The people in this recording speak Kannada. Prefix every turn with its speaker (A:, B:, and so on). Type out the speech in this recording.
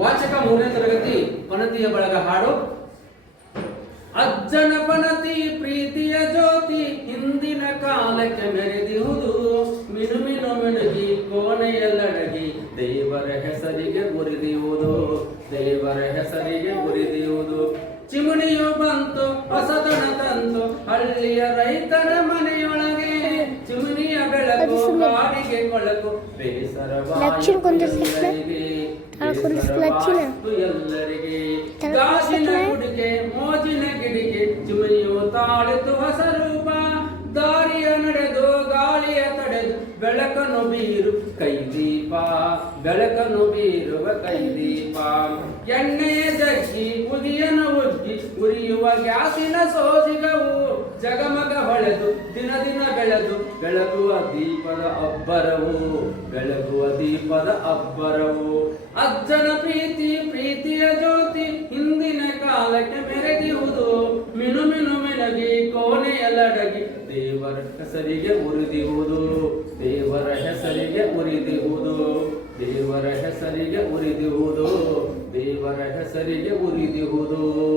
A: ವಾಚಕ ಮೂರನೇ ತರಗತಿ, ಪನತಿಯ ಬಳಗ ಹಾಡು. ಅಜ್ಜನ ಪನತಿ, ಪ್ರೀತಿಯ ಜ್ಯೋತಿ, ಹಿಂದಿನ ಕಾಲಕ್ಕೆ ಮೆರೆದಿಹುದು ಮಿನು ಮಿನು ಮಿನುಗಿ ಕೋಣೆಯಲ್ಲಡಗಿ, ದೇವರ ಹೆಸರಿಗೆ ಮುರಿದಿಯುವುದು ದೇವರ ಹೆಸರಿಗೆ ಮುರಿದಿಯುವುದು ಚಿಮುಣಿಯು ಬಂತು ಬೆಳಕು ಗಾಡಿಗೆ ಕೊಳಕು? ಎಲ್ಲರಿಗೆ. ಗಾಜಿನ? ಗುಡಿಗೆ ಮೋಜಿನ ಗಿಡಿಗೆ ಚಿಮಣಿಯು ತಾಳಿತು ಹೊಸ ರೂಪ. ದಾರಿಯ ನಡೆದು ಗಾಳಿಯ ತಡೆದು ಬೆಳಕನು ಬೀರು ಕೈದೀಪ. ಬೆಳಕನು ಬೀರುವ ಕೈದೀಪ. ಎಣ್ಣೆಯ ಜಗ್ಗಿ ಉದಿಯನ ಉಜ್ಜಿ ಉರಿಯುವ ಗ್ಯಾಸಿನ ಸೋಜಿಗವು. ಬೆಳೆದು ಬೆಳಗುವ ದೀಪದ ಅಬ್ಬರವು, ಬೆಳಗುವ ದೀಪದ ಅಬ್ಬರವು. ಅಜ್ಜನ ಪ್ರೀತಿ, ಪ್ರೀತಿಯ ಜ್ಯೋತಿ, ಹಿಂದಿನ ಕಾಲಕ್ಕೆ ಮೆರೆದಿವುದು ಮಿನು ಮಿನು ಮಿನಗಿ ಕೋಣೆಯಲ್ಲಡಗಿ ದೇವರ ಹೆಸರಿಗೆ ಉರಿದಿರುವುದು. ದೇವರ ಹೆಸರಿಗೆ ಉರಿದಿರುವುದು. ದೇವರ ಹೆಸರಿಗೆ ಉರಿದಿರುವುದು. ದೇವರ ಹೆಸರಿಗೆ ಉರಿದಿಹುದು